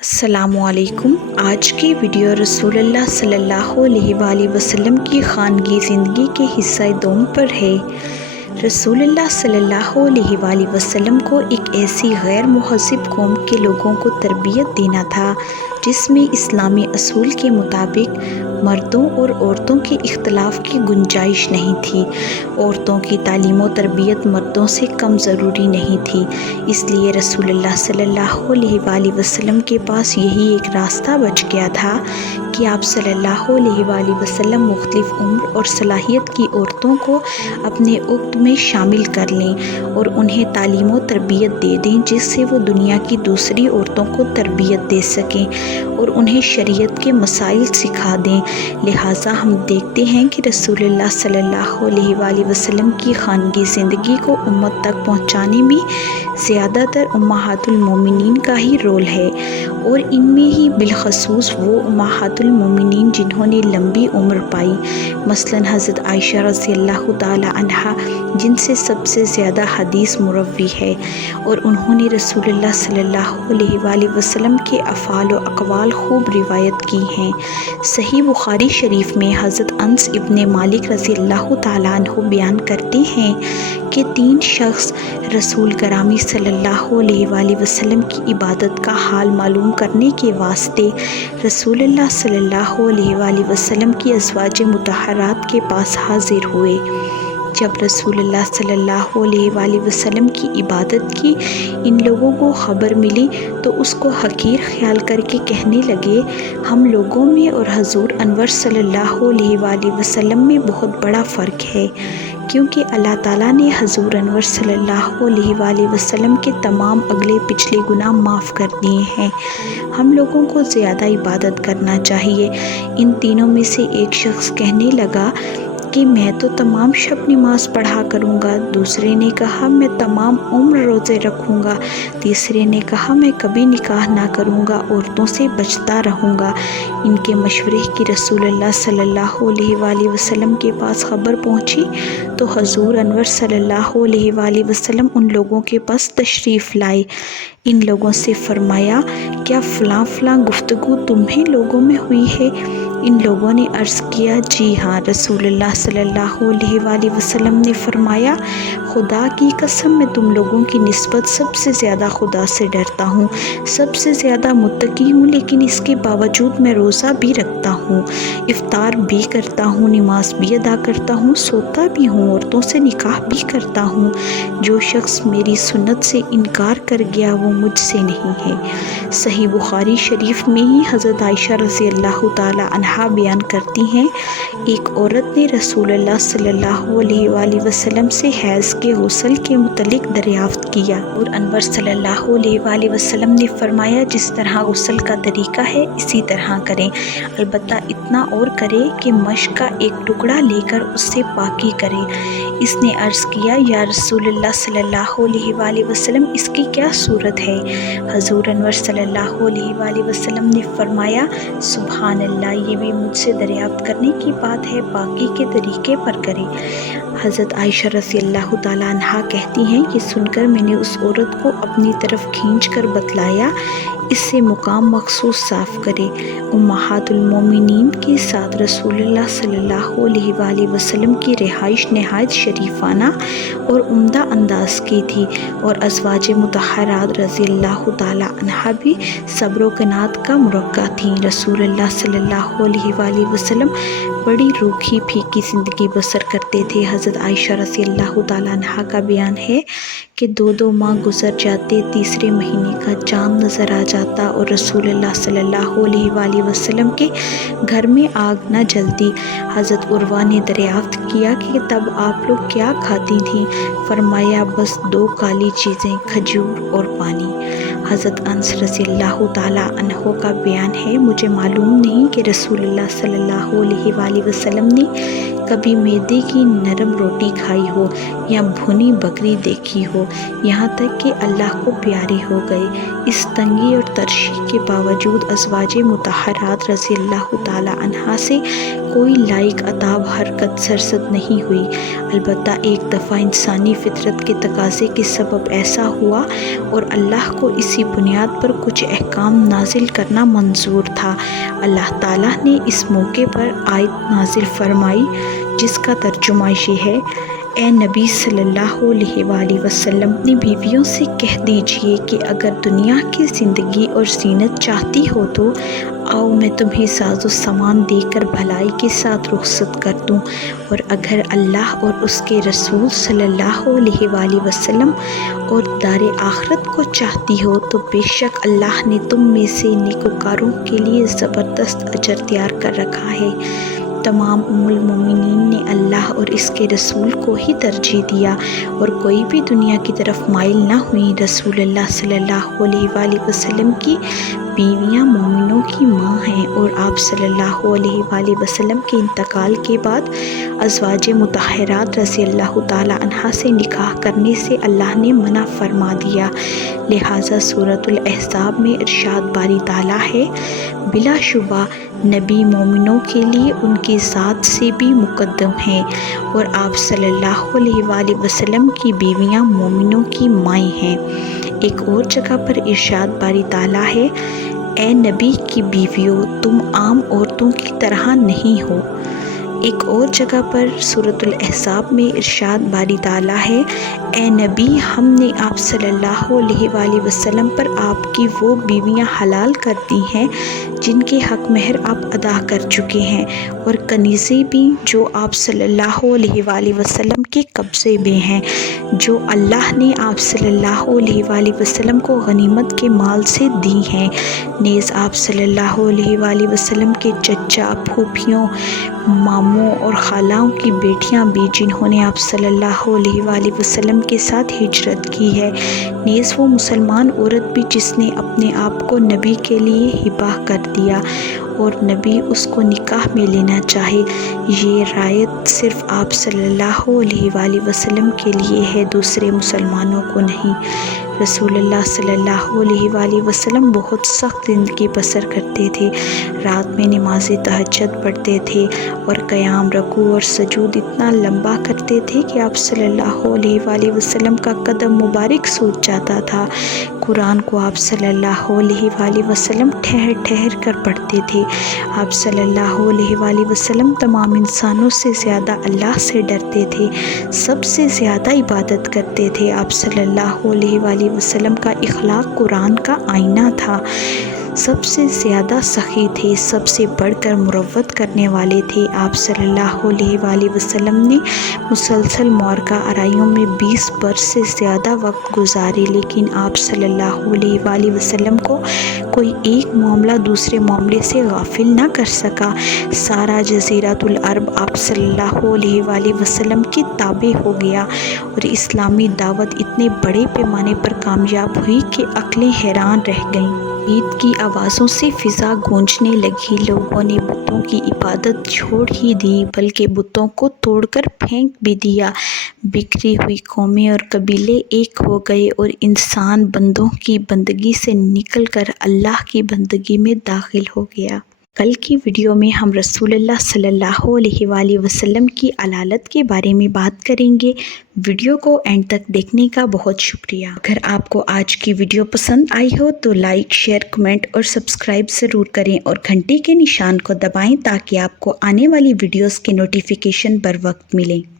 السلام علیکم۔ آج کی ویڈیو رسول اللہ صلی اللہ علیہ وآلہ وسلم کی خانگی زندگی کے حصہ دوم پر ہے۔ رسول اللہ صلی اللہ علیہ وآلہ وسلم کو ایک ایسی غیر مہذب قوم کے لوگوں کو تربیت دینا تھا جس میں اسلامی اصول کے مطابق مردوں اور عورتوں کے اختلاف کی گنجائش نہیں تھی۔ عورتوں کی تعلیم و تربیت مردوں سے کم ضروری نہیں تھی، اس لیے رسول اللہ صلی اللہ علیہ وآلہ وسلم کے پاس یہی ایک راستہ بچ گیا تھا کہ آپ صلی اللہ علیہ وآلہ وسلم مختلف عمر اور صلاحیت کی عورتوں کو اپنے عقد میں شامل کر لیں اور انہیں تعلیم و تربیت دے دیں، جس سے وہ دنیا کی دوسری عورتوں کو تربیت دے سکیں اور انہیں شریعت کے مسائل سکھا دیں۔ لہٰذا ہم دیکھتے ہیں کہ رسول اللہ صلی اللہ علیہ وآلہ وسلم کی خانگی زندگی کو امت تک پہنچانے میں زیادہ تر امہات المومنین کا ہی رول ہے، اور ان میں ہی بالخصوص وہ امہات المومنین جنہوں نے لمبی عمر پائی، مثلاً حضرت عائشہ رضی اللہ تعالی عنہا، جن سے سب سے زیادہ حدیث مروی ہے، اور انہوں نے رسول اللہ صلی اللہ علیہ وآلہ وسلم کے افعال و اقوال خوب روایت کی ہیں۔ صحیح بخاری شریف میں حضرت انس ابن مالک رضی اللہ تعالیٰ عنہ بیان کرتے ہیں کہ 3 شخص رسول گرامی صلی اللہ علیہ وآلہ وسلم کی عبادت کا حال معلوم کرنے کے واسطے رسول اللہ صلی اللہ علیہ وآلہ وسلم کی ازواج مطہرات کے پاس حاضر ہوئے۔ جب رسول اللہ صلی اللہ علیہ وآلہ وسلم کی عبادت کی ان لوگوں کو خبر ملی تو اس کو حقیر خیال کر کے کہنے لگے، ہم لوگوں میں اور حضور انور صلی اللہ علیہ وآلہ وسلم میں بہت بڑا فرق ہے، کیونکہ اللہ تعالیٰ نے حضور انور صلی اللہ علیہ وآلہ وسلم کے تمام اگلے پچھلے گناہ معاف کر دیے ہیں۔ ہم لوگوں کو زیادہ عبادت کرنا چاہیے۔ ان تینوں میں سے ایک شخص کہنے لگا کہ میں تو تمام شب نماز پڑھا کروں گا، دوسرے نے کہا میں تمام عمر روزے رکھوں گا، تیسرے نے کہا میں کبھی نکاح نہ کروں گا، عورتوں سے بچتا رہوں گا۔ ان کے مشورے کی رسول اللہ صلی اللہ علیہ وآلہ وسلم کے پاس خبر پہنچی تو حضور انور صلی اللہ علیہ وآلہ وسلم ان لوگوں کے پاس تشریف لائے۔ ان لوگوں سے فرمایا، کیا فلاں فلاں گفتگو تمہیں لوگوں میں ہوئی ہے؟ ان لوگوں نے عرض کیا، جی ہاں۔ رسول اللہ صلی اللہ علیہ وآلہ وسلم نے فرمایا، خدا کی قسم میں تم لوگوں کی نسبت سب سے زیادہ خدا سے ڈرتا ہوں، سب سے زیادہ متقی ہوں، لیکن اس کے باوجود میں روزہ بھی رکھتا ہوں، افطار بھی کرتا ہوں، نماز بھی ادا کرتا ہوں، سوتا بھی ہوں، عورتوں سے نکاح بھی کرتا ہوں۔ جو شخص میری سنت سے انکار کر گیا وہ مجھ سے نہیں ہے۔ صحیح بخاری شریف میں ہی حضرت عائشہ رضی اللہ تعالی عنہا بیان کرتی ہیں، ایک عورت نے رسول اللہ صلی اللہ علیہ وآلہ وسلم سے حیض کے غسل کے متعلق دریافت کیا اور انور صلی اللہ علیہ وآلہ وسلم نے فرمایا، جس طرح غسل کا طریقہ ہے اسی طرح کریں، البتہ اتنا اور کرے کہ مشک کا ایک ٹکڑا لے کر اس سے پاکی کرے۔ اس نے عرض کیا، یا رسول اللہ صلی اللہ علیہ وآلہ وسلم، اس کی کیا صورت ہے؟ حضور انور صلی اللہ علیہ وآلہ وسلم نے فرمایا، سبحان اللہ، یہ بھی مجھ سے دریافت کرنے کی بات ہے، پاکی کے طریقے پر کرے۔ حضرت عائشہ رضی اللہ تعالیٰ عنہا کہتی ہیں، یہ سن کر میں نے اس عورت کو اپنی طرف کھینچ کر بتلایا، اس سے مقام مخصوص صاف کرے۔ امہات المومنین کے ساتھ رسول اللہ صلی اللہ علیہ وآلہ وسلم کی رہائش نہایت شریفانہ اور عمدہ انداز کی تھی، اور ازواج مطہرات رضی اللہ تعالیٰ عنہا بھی صبر و قناعت کا مرقع تھیں۔ رسول اللہ صلی اللہ علیہ وآلہ وسلم بڑی روکھی پھیکی زندگی بسر کرتے تھے۔ حضرت عائشہ رضی اللہ تعالیٰ عنہا کا بیان ہے کہ 2 ماہ گزر جاتے، تیسرے مہینے کا چاند نظر آ جاتا اور رسول اللہ صلی اللہ علیہ وآلہ وسلم کے گھر میں آگ نہ جلتی۔ حضرت عروہ نے دریافت کیا کہ تب آپ لوگ کیا کھاتی تھیں؟ فرمایا، بس 2 کالی چیزیں، کھجور اور پانی۔ حضرت انس رضی اللہ تعالیٰ عنہ کا بیان ہے، مجھے معلوم نہیں کہ رسول اللہ صلی اللہ علیہ وآلہ وسلم نے کبھی میدے کی نرم روٹی کھائی ہو یا بھنی بکری دیکھی ہو، یہاں تک کہ اللہ کو پیارے ہو گئے۔ اس تنگی اور ترشی کے باوجود ازواج مطہرات رضی اللہ تعالی عنہا سے کوئی لائق عتاب حرکت سرزد نہیں ہوئی۔ البتہ ایک دفعہ انسانی فطرت کے تقاضے کے سبب ایسا ہوا اور اللہ کو اسی بنیاد پر کچھ احکام نازل کرنا منظور تھا۔ اللہ تعالیٰ نے اس موقع پر آیت نازل فرمائی جس کا ترجمہ یہ ہے: اے نبی صلی اللہ علیہ وآلہ وسلم، اپنی بیویوں سے کہہ دیجئے کہ اگر دنیا کی زندگی اور زینت چاہتی ہو تو آؤ میں تمہیں ساز و سامان دے کر بھلائی کے ساتھ رخصت کر دوں، اور اگر اللہ اور اس کے رسول صلی اللہ علیہ وآلہ وسلم اور دار آخرت کو چاہتی ہو تو بے شک اللہ نے تم میں سے نیکوکاروں کے لیے زبردست اجر تیار کر رکھا ہے۔ تمام ام المومنین نے اللہ اور اس کے رسول کو ہی ترجیح دیا اور کوئی بھی دنیا کی طرف مائل نہ ہوئی۔ رسول اللہ صلی اللہ علیہ وآلہ وسلم کی بیویاں مومنوں کی ماں ہیں، اور آپ صلی اللہ علیہ وآلہ وسلم کے انتقال کے بعد ازواج مطہرات رضی اللہ تعالی عنہا سے نکاح کرنے سے اللہ نے منع فرما دیا۔ لہٰذا سورۃ الاحزاب میں ارشاد باری تعالیٰ ہے: بلا شبہ نبی مومنوں کے لیے ان کی ذات سے بھی مقدم ہیں، اور آپ صلی اللہ علیہ وآلہ وسلم کی بیویاں مومنوں کی مائیں ہیں۔ ایک اور جگہ پر ارشاد باری تعالیٰ ہے: اے نبی کی بیویوں، تم عام عورتوں کی طرح نہیں ہو۔ ایک اور جگہ پر سورۃ الاحزاب میں ارشاد باری تعالیٰ ہے: اے نبی، ہم نے آپ صلی اللہ علیہ وآلہ وسلم پر آپ کی وہ بیویاں حلال کر دی ہیں جن کے حق مہر آپ ادا کر چکے ہیں، اور کنیزیں بھی جو آپ صلی اللہ علیہ وآلہ وسلم کے قبضے میں ہیں، جو اللہ نے آپ صلی اللہ علیہ وآلہ وسلم کو غنیمت کے مال سے دی ہیں۔ نیز آپ صلی اللہ علیہ وآلہ وسلم کے چچا، پھوپھیوں، ماموں اور خالاؤں کی بیٹیاں بھی جنہوں نے آپ صلی اللہ علیہ وآلہ وسلم کے ساتھ ہجرت کی ہے۔ نیز وہ مسلمان عورت بھی جس نے اپنے آپ کو نبی کے لیے ہبہ کر دیا اور نبی اس کو نکاح میں لینا چاہے۔ یہ رعایت صرف آپ صلی اللہ علیہ وآلہ وسلم کے لیے ہے، دوسرے مسلمانوں کو نہیں۔ رسول اللہ صلی اللہ علیہ وآلہ وسلم بہت سخت زندگی بسر کرتے تھے۔ رات میں نماز تہجد پڑھتے تھے اور قیام، رکوع اور سجود اتنا لمبا کرتے تھے کہ آپ صلی اللہ علیہ وآلہ وسلم کا قدم مبارک سوج جاتا تھا۔ قرآن کو آپ صلی اللہ علیہ وآلہ وسلم ٹھہر ٹھہر کر پڑھتے تھے۔ آپ صلی اللہ علیہ وآلہ وسلم تمام انسانوں سے زیادہ اللہ سے ڈرتے تھے، سب سے زیادہ عبادت کرتے تھے۔ آپ صلی اللہ علیہ وآلہ وسلم کا اخلاق قرآن کا آئینہ تھا، سب سے زیادہ سخی تھے، سب سے بڑھ کر مروت کرنے والے تھے۔ آپ صلی اللہ علیہ وآلہ وسلم نے مسلسل معرکہ آرائیوں میں 20 برس سے زیادہ وقت گزارے، لیکن آپ صلی اللہ علیہ وآلہ وسلم کو کوئی ایک معاملہ دوسرے معاملے سے غافل نہ کر سکا۔ سارا جزیرۃ العرب آپ صلی اللہ علیہ وآلہ وسلم کی تابع ہو گیا، اور اسلامی دعوت اتنے بڑے پیمانے پر کامیاب ہوئی کہ عقلیں حیران رہ گئیں۔ عید کی آوازوں سے فضا گونجنے لگی، لوگوں نے بتوں کی عبادت چھوڑ ہی دی، بلکہ بتوں کو توڑ کر پھینک بھی دیا۔ بکھری ہوئی قومیں اور قبیلے ایک ہو گئے، اور انسان بندوں کی بندگی سے نکل کر اللہ کی بندگی میں داخل ہو گیا۔ کل کی ویڈیو میں ہم رسول اللہ صلی اللہ علیہ وآلہ وسلم کی علالت کے بارے میں بات کریں گے۔ ویڈیو کو اینڈ تک دیکھنے کا بہت شکریہ۔ اگر آپ کو آج کی ویڈیو پسند آئی ہو تو لائک، شیئر، کمنٹ اور سبسکرائب ضرور کریں، اور گھنٹی کے نشان کو دبائیں تاکہ آپ کو آنے والی ویڈیوز کے نوٹیفیکیشن بر وقت ملیں۔